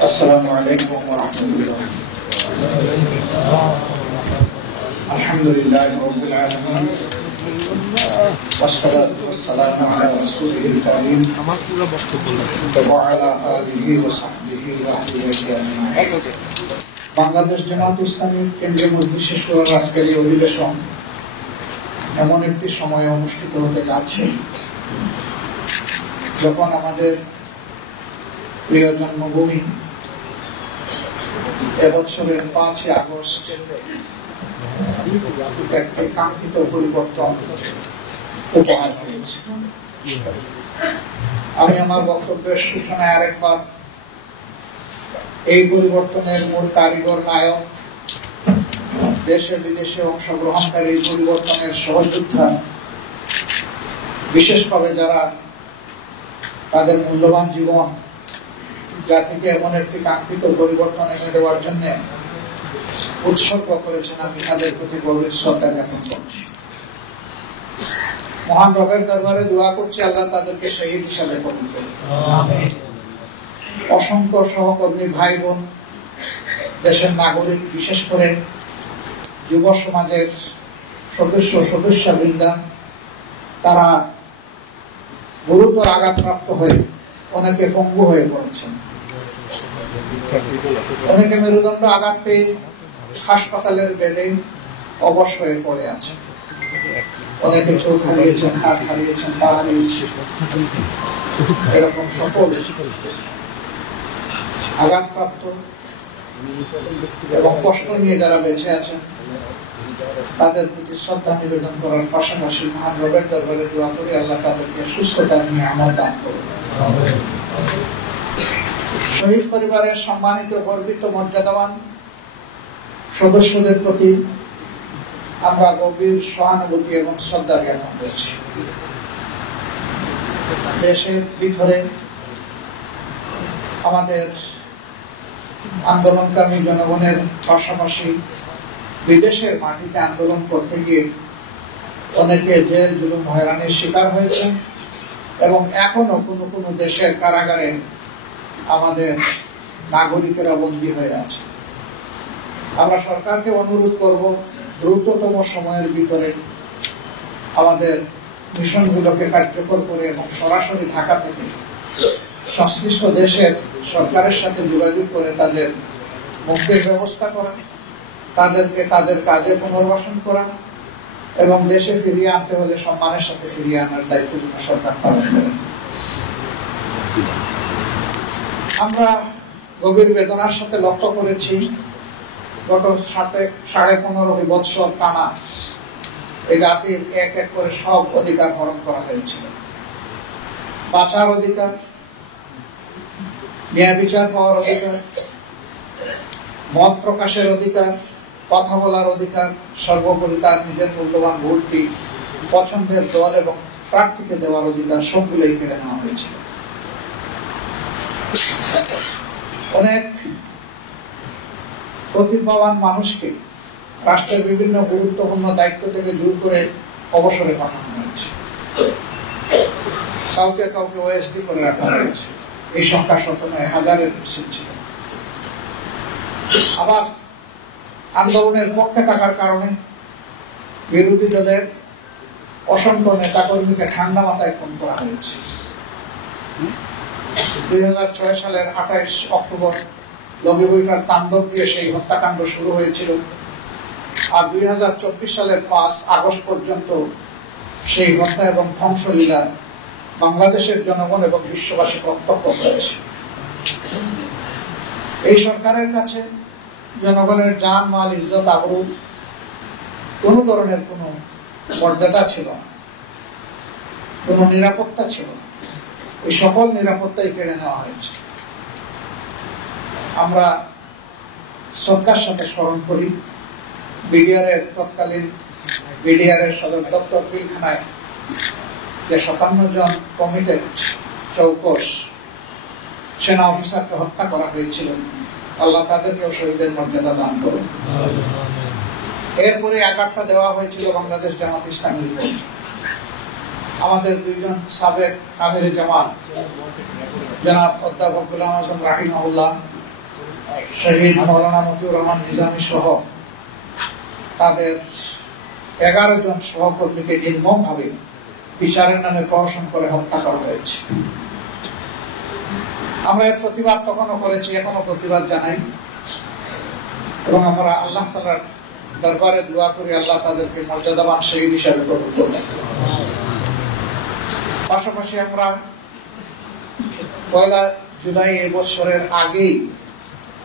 السلام عليكم ورحمة الله. الحمد لله رب العالمين والصلاة والسلام على رسوله الكريم وعلى آله وصحبه وأهله أجمعين. বাংলাদেশ জামাত ইসলামী কেন্দ্রীয় মজলিসে শুরার আজকের এই অধিবেশন এমন একটি সময়ে অনুষ্ঠিত হতে যাচ্ছে যখন আমাদের প্রিয় জন্মভূমি এবছরের 5 আগস্ট একটি কাঙ্ক্ষিত পরিবর্তন উপহার হয়েছে। আমি আমার বক্তব্যের সূচনায় আরেকবার এই পরিবর্তনের মূল কারিগর নায়ক, দেশে বিদেশে অংশগ্রহণকারী পরিবর্তনের সহযোদ্ধা, বিশেষভাবে যারা তাদের মূল্যবান জীবন জাতিকে এমন একটি কাঙ্ক্ষিত পরিবর্তন এনে দেওয়ার জন্য উৎসর্গ করেছেন, আমি তাদের প্রতি গভীর শ্রদ্ধা জ্ঞাপন করছি। মহান রবের দরবারে দোয়া করছি আল্লাহ তাদেরকে শহীদ হিসাবে কবুল করুন। অসংখ্য সহকর্মী ভাই বোন, দেশের নাগরিক, বিশেষ করে যুব সমাজের সদস্যবৃন্দা, তারা গুরুতর আঘাতপ্রাপ্ত হয়ে অনেকে পঙ্গু হয়ে পড়েছেন, অনেকে মেরুদণ্ড আঘাত পেয়ে হাসপাতালের বেডে অবশ হয়ে পড়ে আছে, অনেকে চোখ হারিয়েছেন, হাত হারিয়েছেন, পা হারিয়েছেন। এরকম সকল আঘাতপ্রাপ্ত এবং কষ্ট নিয়ে যারা বেঁচে আছেন তাদের প্রতি শ্রদ্ধা নিবেদন করার পাশাপাশি মহান রবের দরবারে দোয়া করে আল্লাহ তাদেরকে সুস্থতা নিয়ে আমল দান করুন। শহীদ পরিবারের সম্মানিত, গর্বিত, মর্যাদাবান সদস্যদের প্রতি আমরা গভীর সহানুভূতি এবং শ্রদ্ধা জ্ঞাপন করছি। দেশের ভিতরে আমাদের আন্দোলনকামী জনগণের পাশাপাশি বিদেশের মাটিতে আন্দোলন করতে গিয়ে অনেকে জেল জুলুম হয়রানির শিকার হয়েছে এবং এখনো কোনো কোনো দেশের কারাগারে আমাদের নাগরিকেরা বন্দী হয়ে আছে। আমরা সরকারকে অনুরোধ করব দ্রুততম সময়ের ভিতরে আমাদের মিশনগুলোকে কার্যকর করে এবং সরাসরি ঢাকা থেকে সংশ্লিষ্ট দেশের সরকারের সাথে যোগাযোগ করে তাদের মুক্তির ব্যবস্থা করা, তাদেরকে তাদের কাজে পুনর্বাসন করা এবং দেশে ফিরিয়ে আনতে হলে সম্মানের সাথে ফিরিয়ে আনার দায়িত্বপূর্ণ সরকার পালন করে। আমরা গভীর বেদনার সাথে লক্ষ্য করেছি গত 15.5 বৎসর টানা এই জাতির এক এক করে সব অধিকার হরণ করা হয়েছিল। বাঁচার অধিকার, ন্যায় বিচার পাওয়ার অধিকার, মত প্রকাশের অধিকার, কথা বলার অধিকার, সর্বোপরি তার নিজের মূল্যবান ভোটটি পছন্দের দল এবং প্রার্থীকে দেওয়ার অধিকার সবগুলোই কেড়ে নেওয়া হয়েছিল। অনেক প্রতিভাবান মানুষকে রাষ্ট্রের বিভিন্ন গুরুত্বপূর্ণ দায়িত্ব থেকে জোর করে অবসরে পাঠানো হয়েছে, কাউকে কাউকে ওএসডি করে রাখা হয়েছে। এই সংখ্যা শত নয়, হাজারের ছিল। আবার আন্দোলনের পক্ষে থাকার কারণে বিরোধী দলের অসংখ্য নেতাকর্মীকে ঠান্ডা মাথায় খুন করা হয়েছে। 2006 সালের 28 অক্টোবর লগি বইটার তাণ্ডব দিয়ে সেই হত্যাকাণ্ড শুরু হয়েছিল, আর 2024 সালের 5 আগস্ট পর্যন্ত সেই হত্যা এবং ধ্বংসলীলা বাংলাদেশের জনগণ এবং বিশ্ববাসী প্রত্যক্ষ করেছে। এই সরকারের কাছে জনগণের জান, মাল, ইজ্জত, আবরু কোন ধরনের কোনো মর্যাদা ছিল না, কোনো নিরাপত্তা ছিল না। এই সকল নিরাপত্তাই কেড়ে নেওয়া হয়েছে। আমরা শ্রদ্ধার সাথে স্মরণ করি বিডিআরের তৎকালীন বিডিআরের সদর দপ্তর পিলখানায় যে 57 জন কমিটেড চৌকস সেনা অফিসারকে হত্যা করা হয়েছিল। আল্লাহ তাদেরকেও শহীদের মর্যাদা দান করুন। এরপরে আঘাতটা দেওয়া হয়েছিল বাংলাদেশ জামাত ইসলামীর উপর। আমাদের দুইজন সাবেক আমির জামাত জনাব অধ্যাপক গোলাম আজম রাহিমাহুল্লাহ শহীদ মৌলানা মতিউর রহমান নিজামী সহ তাদের 11 জন সহকর্মীকে নির্মমভাবে বিচারের নামে প্রহসন করে হত্যা করা হয়েছে। আমরা এর প্রতিবাদ তখনও করেছি, এখনো প্রতিবাদ জানাই, এবং আমরা আল্লাহ তাআলার দরবারে দোয়া করি আল্লাহ তাদেরকে মর্যাদাবান শহীদ হিসাবে কবুল করবেন। পাশাপাশি আমরা 1 জুলাই এই বছরের আগেই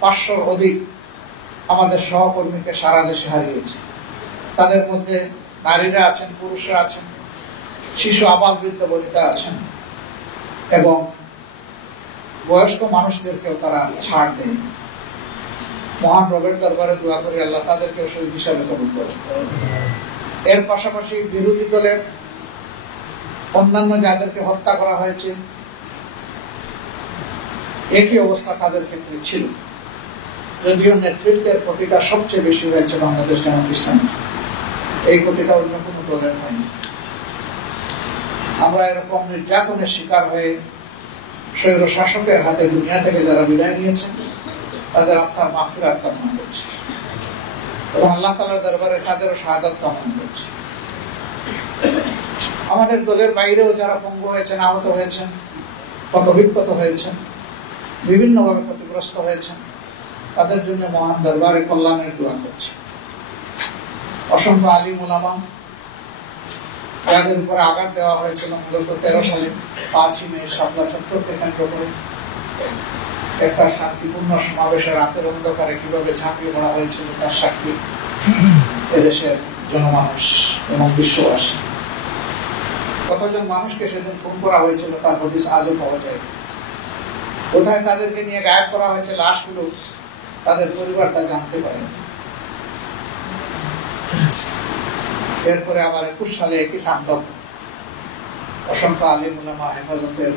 500-র অধিক আমাদের সহকর্মীকে সারা দেশে হারিয়েছি। তাদের মধ্যে নারীরা আছেন, পুরুষরা আছেন, শিশু, আবাল, বৃদ্ধ বনিতা আছেন, এবং বয়স্ক মানুষদেরকেও তারা ছাড় দেন। মহান রবের দরবারে দোয়া করি আল্লাহ তাদেরকে শহীদ হিসাবে কবুল করেন। এর পাশাপাশি বিরোধী দলের অন্যান্য যাদেরকে হত্যা করা হয়েছে একই অবস্থা তাদের ক্ষেত্রে ছিল, যদিও নেতৃত্বের ক্ষতিটা সবচেয়ে বেশি হয়েছে বাংলাদেশ জামাত ইসলামী। এই ক্ষতিটা অন্য কোনো দলের হয়নি। আমরা এরকম নির্যাতনের শিকার হয়ে স্বৈর শাসকের হাতে দুনিয়া থেকে যারা বিদায় নিয়েছেন তাদের আত্মার মাগফিরাত কামনা করছি, এবং আল্লাহ তাআলার দরবারে তাদেরও শাহাদাত কামনা করছি। আমাদের দলের বাইরেও যারা পঙ্গু হয়েছেন, আহত হয়েছেন, ক্ষতবিক্ষত হয়েছেন, বিভিন্নভাবে ক্ষতিগ্রস্ত হয়েছেন, তাদের জন্য মহান দরবারে কল্যাণের দোয়া করছি। অসংখ্য আলিম উলামা যাদের উপরে আঘাত দেওয়া হয়েছিল মূলত 13 সালে 5ই মে শাপলা চত্বরকে কেন্দ্র করে একটা শান্তিপূর্ণ সমাবেশে রাতের অন্ধকারে কিভাবে ঝাঁপিয়ে পড়া হয়েছিল তার সাক্ষী এদেশের জনমানুষ এবং বিশ্ববাসী। কতজন মানুষকে সেদিন খুন করা হয়েছিল তার হদিস আজও পাওয়া যায়। কোথায় তাদেরকে নিয়ে গায়েব করা হয়েছে লাশগুলো তাদের পরিবার তা জানতে পারে। এরপরে আবার 21 সালে একই তাণ্ডব অসংখ্য আলিম উলামা হেফাজতের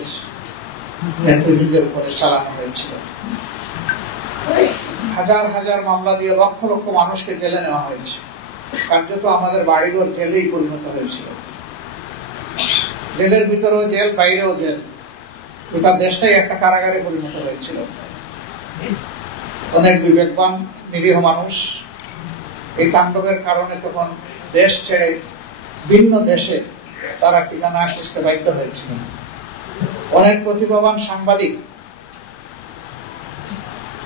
নেতৃবৃন্দের উপরে চালানো হয়েছিল। হাজার হাজার মামলা দিয়ে লক্ষ লক্ষ মানুষকে জেলে নেওয়া হয়েছে। কার্যত আমাদের বাড়িঘর জেলেই পরিণত হয়েছিল। জেলের ভিতরেও জেল, বাইরেও জেল, গোটা দেশটাই একটা কারাগারে পরিণত হয়েছিল। অনেক বিবেকবান নিরীহ মানুষ এই তাণ্ডবের কারণে তখন দেশ ছেড়ে ভিন্ন দেশে তারা ঠিকানা খুঁজতে বাধ্য হয়েছিল। অনেক প্রতিভাবান সাংবাদিক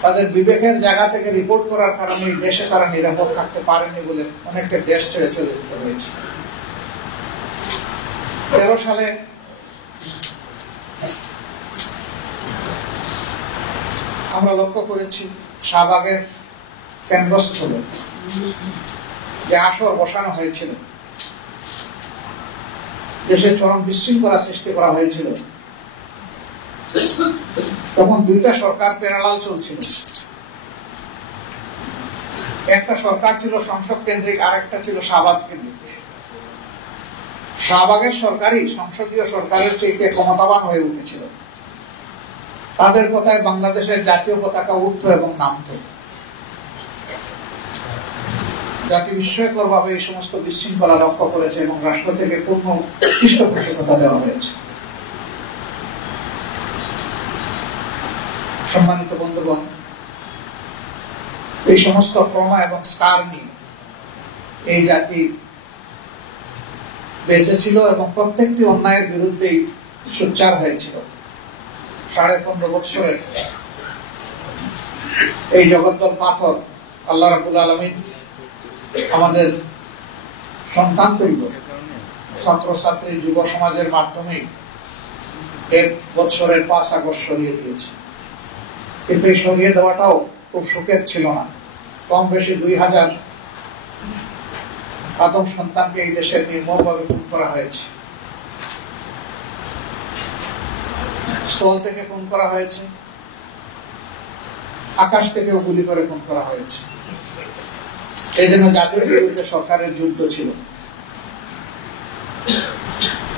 তাদের বিবেকের জায়গা থেকে রিপোর্ট করার কারণে দেশে তারা নিরাপদ থাকতে পারেনি বলে অনেককে দেশ ছেড়ে চলে যেতে হয়েছে। 13 সালে আমরা লক্ষ্য করেছি শাহবাগের কেন্দ্রস্থলে যে আসর বসানো হয়েছিল, দেশে চরম বিশৃঙ্খলা সৃষ্টি করা হয়েছিল। তখন 2টা সরকার প্যারালাল চলছিল। একটা সরকার ছিল সংসদ কেন্দ্রিক, আর একটা ছিল শাহবাগ কেন্দ্রিক। শাহবাগের সরকারই সংসদীয় সরকারের চেয়ে ক্ষমতাবান হয়ে উঠেছিল। তাদের কথায় বাংলাদেশের জাতীয় পতাকা উঠত এবং নামত। জাতি বিস্ময়কর ভাবে এই সমস্ত বিশৃঙ্খলা লক্ষ্য করেছে এবং রাষ্ট্র থেকে পূর্ণ পৃষ্ঠপোষকতা দেওয়া হয়েছে। সম্মানিত বন্ধুগণ, এই সমস্ত ট্রমা এবং স্কার নিয়ে এই জাতি বেঁচে ছিল এবং প্রত্যেকটি অন্যায়ের বিরুদ্ধেই সোচ্চার হয়েছিল। 15.5 বছরের এই জগদ্দল পাথর আল্লাহ রাব্বুল আলামিন আমাদের সন্তান তৈরি ছাত্রছাত্রী যুব সমাজের মাধ্যমে 1 বছরের 5 আগস্ট সরিয়ে দিয়েছে। কিন্তু এই সরিয়ে দেওয়াটাও খুব সুখের ছিল না। কম বেশি 2000 আদম সন্তানকে এই দেশের নির্মমভাবে খুন করা হয়েছে। স্থল থেকে খুন করা হয়েছে, আকাশ থেকেও গুলি করে খুন করা হয়েছে। এই জন্য জাতির বিরুদ্ধে সরকারের যুদ্ধ ছিল।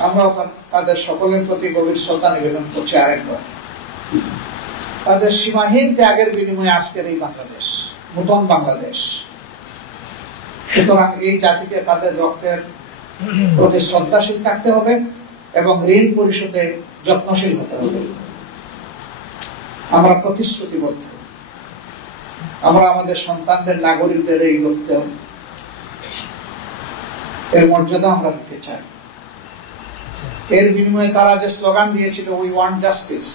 আমরাও তাদের সকলের প্রতি গভীর শ্রদ্ধা নিবেদন করছি আরেকবার। তাদের সীমাহীন ত্যাগের বিনিময়ে আজকের এই বাংলাদেশ, নতুন বাংলাদেশ। সুতরাং এই জাতিকে তাদের রক্তের প্রতি শ্রদ্ধাশীল থাকতে হবে এবং ঋণ পরিশোধে যত্নশীল হতে হবে। আমরা প্রতিশ্রুতিবদ্ধ আমরা আমাদের সন্তানদের, নাগরিকদের এই লক্ষ্য, এর মর্যাদা আমরা দিতে চাই। এর বিনিময়ে তারা যে স্লোগান দিয়েছিল, উই ওয়ান্ট জাস্টিস,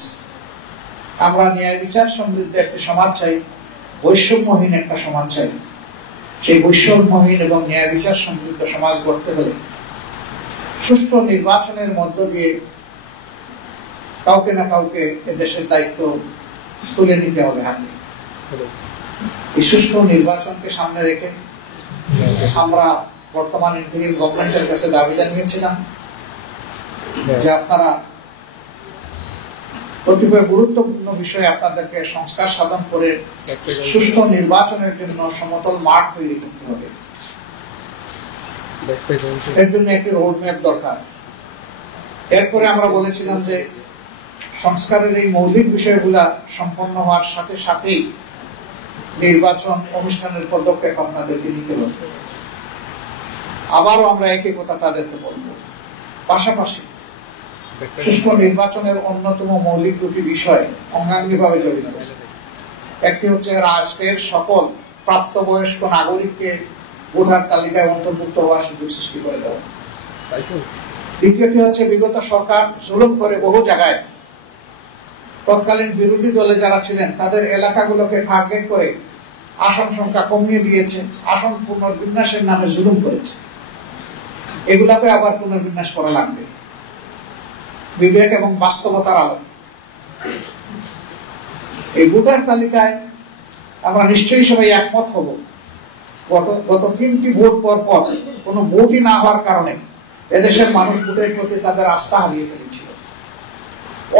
আমরা ন্যায় বিচার সমৃদ্ধ একটি সমাজ চাই, বৈষম্যহীন একটা সমাজ চাই। সেই বৈষম্যহীন এবং ন্যায় বিচার সমৃদ্ধ সমাজ গড়তে হলে সুষ্ঠু নির্বাচনের মধ্য দিয়ে কাউকে না কাউকে দেশের দায়িত্ব তুলে নিতে হবে হাতে। এই সুষ্ঠু নির্বাচনকে সামনে রেখে আমরা বর্তমান ইন্টারিম গভর্নমেন্টের কাছে দাবি জানিয়েছিলাম যে আপনারা কতিপয় গুরুত্বপূর্ণ বিষয়ে আপনাদেরকে সংস্কার সাধন করে সুষ্ঠু নির্বাচনের জন্য সমতল মাঠ তৈরি করতে হবে। এর জন্য একটি রোডম্যাপ দরকার। এরপরে আমরা বলেছিলাম যে সংস্কারের এই মৌলিক বিষয়গুলা সম্পন্ন হওয়ার সাথে সাথেই নির্বাচন অনুষ্ঠানের পদক্ষেপ আপনাদেরকে নিতে হবে। আবারও আমরা একই কথা তাদেরকে বলব। পাশাপাশি সুষ্ঠু নির্বাচনের অন্যতম মৌলিক দুটি বিষয় অঙ্গাঙ্গিভাবে জড়িত। একটি হচ্ছে রাষ্ট্রের সকল প্রাপ্তবয়স্ক নাগরিককে ভোটার তালিকায় অন্তর্ভুক্ত হওয়ার সুযোগ সৃষ্টি করে দেওয়া। দ্বিতীয়টি হচ্ছে বিগত সরকার জুলুম করে বহু জায়গায় তৎকালীন বিরোধী দলে যারা ছিলেন তাদের এলাকাগুলোকে টার্গেট করে আসন সংখ্যা কমিয়ে দিয়েছে, আসন পুনর্বিন্যাসের নামে জুলুম করেছে। এগুলাকে আবার পুনর্বিন্যাস করা লাগবে বিবেক এবং বাস্তবতার আলো। এই ভোটার তালিকায় আমরা নিশ্চয়ই সবাই একমত হব। গত 3টি ভোট পর পর কোনো ভোটই না হওয়ার কারণে এদেশের মানুষ ভোটের প্রতি তাদের আস্থা হারিয়ে ফেলেছিল।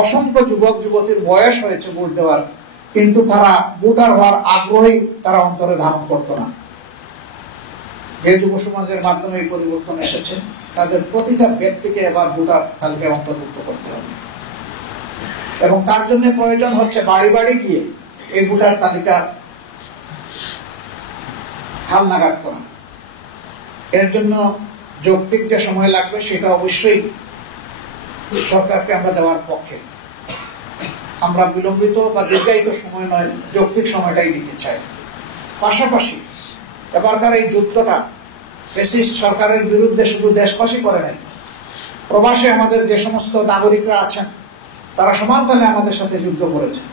অসংখ্য যুবক যুবতীর বয়স হয়েছে ভোট দেওয়ার, কিন্তু তারা ভোটার হওয়ার আগ্রহী তারা অন্তরে ধারণ করত না। যে যুব সমাজের মাধ্যমে এই পরিবর্তন এসেছে, তাদের প্রতিটা ব্যক্তিকে এবার ভোটার তালিকায় অন্তর্ভুক্ত করতে হবে এবং তার জন্য প্রয়োজন হচ্ছে বাড়ি বাড়ি গিয়ে এই ভোটার তালিকা হালনাগাদ করা। এর জন্য যৌক্তিক যে সময় লাগবে সেটা অবশ্যই সরকারকে আমরা দেওয়ার পক্ষে। আমরা বিলম্বিত বা দীর্ঘায়িত সময় নয়, যৌক্তিক সময়টাই দিতে চাই। পাশাপাশি এবারকার এই যুদ্ধটা ফ্যাসিস্ট সরকারের বিরুদ্ধে শুধু দেশবাসী করে নাই, প্রবাসে আমাদের যে সমস্ত নাগরিকরা আছেন তারা সমান তালে আমাদের সাথে যুদ্ধ করেছে।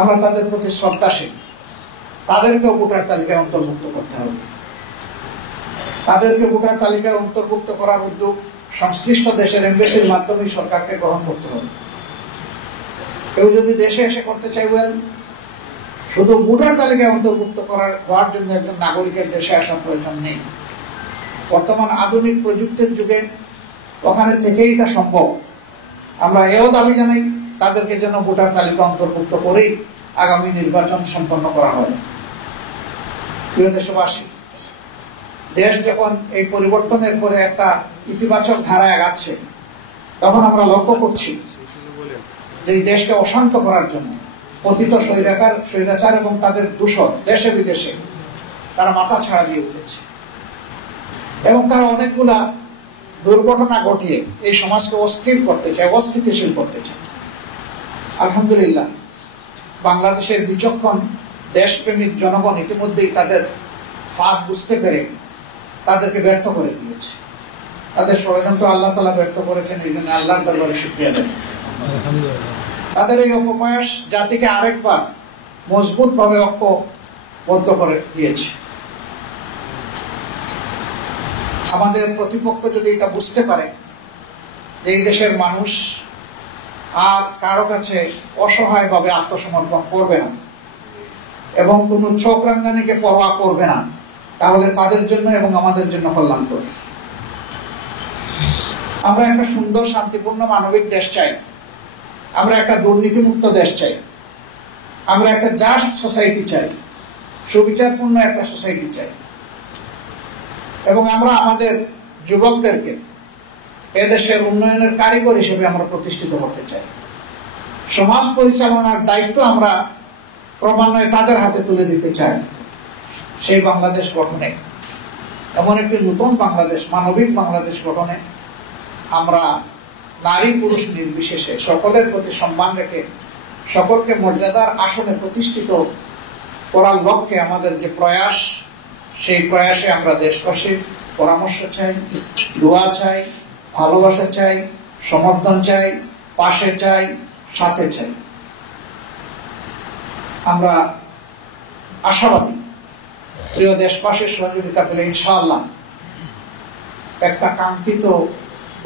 আমরা তাদের প্রতি শ্রদ্ধাশীল। তাদেরকেও ভোটার তালিকায় অন্তর্ভুক্ত করতে হবে। তাদেরকে ভোটার তালিকায় অন্তর্ভুক্ত করার উদ্যোগ সংশ্লিষ্ট দেশের এমবেসির মাধ্যমে সরকারকে গ্রহণ করতে হবে। কেউ যদি দেশে এসে করতে চাইবেন, শুধু ভোটার তালিকায় অন্তর্ভুক্ত হওয়ার জন্য একজন নাগরিকের দেশে আসার প্রয়োজন নেই। বর্তমান আধুনিক প্রযুক্তির যুগে ওখানে থেকেই এটা সম্ভব। আমরা এও দাবি জানাই তাদেরকে যেন ভোটার তালিকা অন্তর্ভুক্ত করেই আগামী নির্বাচন সম্পন্ন করা হয়। প্রিয় দেশবাসী, দেশ যখন এই পরিবর্তনের পরে একটা ইতিবাচক ধারায় আগাচ্ছে, তখন আমরা লক্ষ্য করছি যে এই দেশকে অশান্ত করার জন্য পতিত স্বৈরাচার এবং তাদের দূষণ দেশে বিদেশে তারা মাথা ছাড়া দিয়ে উঠেছে এবং তারা অনেকগুলা দুর্ঘটনা ঘটিয়ে এই সমাজকে অস্থির করতে চায়, অস্থিতিশীল করতে চায়। আলহামদুলিল্লাহ, বাংলাদেশের বিচক্ষণ দেশপ্রেমিক জনগণ ইতিমধ্যেই তাদের ফাঁদ বুঝতে পেরে তাদেরকে ব্যর্থ করে দিয়েছে। তাদের ষড়যন্ত্র আল্লাহ তাআলা ব্যর্থ করেছেন, এই জন্য আল্লাহর দরবারে শুকরিয়া দেন। তাদের এই অপপ্রয়াস জাতিকে আরেকবার মজবুত ভাবে ঐক্যবদ্ধ করে দিয়েছে। আমাদের প্রতিপক্ষ যদি এটা বুঝতে পারে যে এই দেশের মানুষ আর কারো কাছে অসহায়ভাবে আত্মসমর্পণ করবে না এবং কোনো চোখ রাঙ্গানিকে পরোয়া করবে না, তাহলে তাদের জন্য এবং আমাদের জন্য কল্যাণকর। আমরা একটা সুন্দর, শান্তিপূর্ণ, মানবিক দেশ চাই। আমরা একটা দুর্নীতিমুক্ত দেশ চাই। আমরা একটা জাস্ট সোসাইটি চাই, সুবিচারপূর্ণ একটা সোসাইটি চাই এবং আমরা আমাদের যুবকদেরকে এদেশের উন্নয়নের কারিগর হিসেবে আমরা প্রতিষ্ঠিত করতে চাই। সমাজ পরিচালনার দায়িত্ব আমরা ক্রমান্বয়ে তাদের হাতে তুলে দিতে চাই। সেই বাংলাদেশ গঠনে, এমন একটি নতুন বাংলাদেশ, মানবিক বাংলাদেশ গঠনে আমরা নারী পুরুষ নির্বিশেষে সকলের প্রতি সম্মান রেখে সকলকে মর্যাদার আসনে প্রতিষ্ঠিত করার লক্ষ্যে আমাদের যে প্রয়াস, সেই প্রয়াসে আমরা দেশবাসীর পরামর্শ চাই, দোয়া চাই, ভালোবাসা চাই, সমর্থন চাই, পাশে চাই, সাথে চাই। আমরা আশাবাদী প্রিয় দেশবাসীর সহযোগিতা পেলে ইনশাআল্লাহ একটা কাঙ্ক্ষিত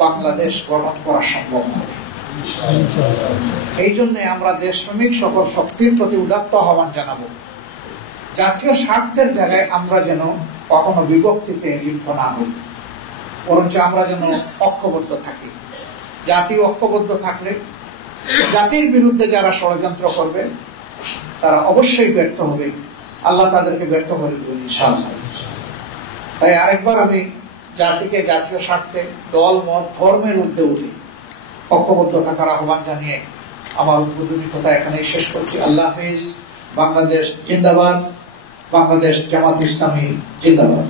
বাংলাদেশ গঠন করা সম্ভব হবে। এই জন্য আমরা দেশপ্রেমিক সকল শক্তির প্রতি উদাত্ত আহ্বান জানাবো। জাতীয় স্বার্থের জায়গায় আমরা যেন কখনো বিভক্তিতে লিপ্ত না হই, বরঞ্চ আমরা যেন ঐক্যবদ্ধ থাকি। জাতি ঐক্যবদ্ধ থাকলে জাতির বিরুদ্ধে যারা ষড়যন্ত্র করবে তারা অবশ্যই ব্যর্থ হবে, আল্লাহ তাদেরকে ব্যর্থ করে দেবেন ইনশাআল্লাহ। তাই আরেকবার আমি জাতিকে জাতীয় স্বার্থে দল মত ধর্মের ঊর্ধ্বে উঠে ঐক্যবদ্ধ থাকার আহ্বান জানিয়ে আমার উদ্বোধনী কথা এখানেই শেষ করছি। আল্লাহ হাফিজ। বাংলাদেশ জিন্দাবাদ। বাংলাদেশ জামাত ইসলামী জিন্দাবাদ।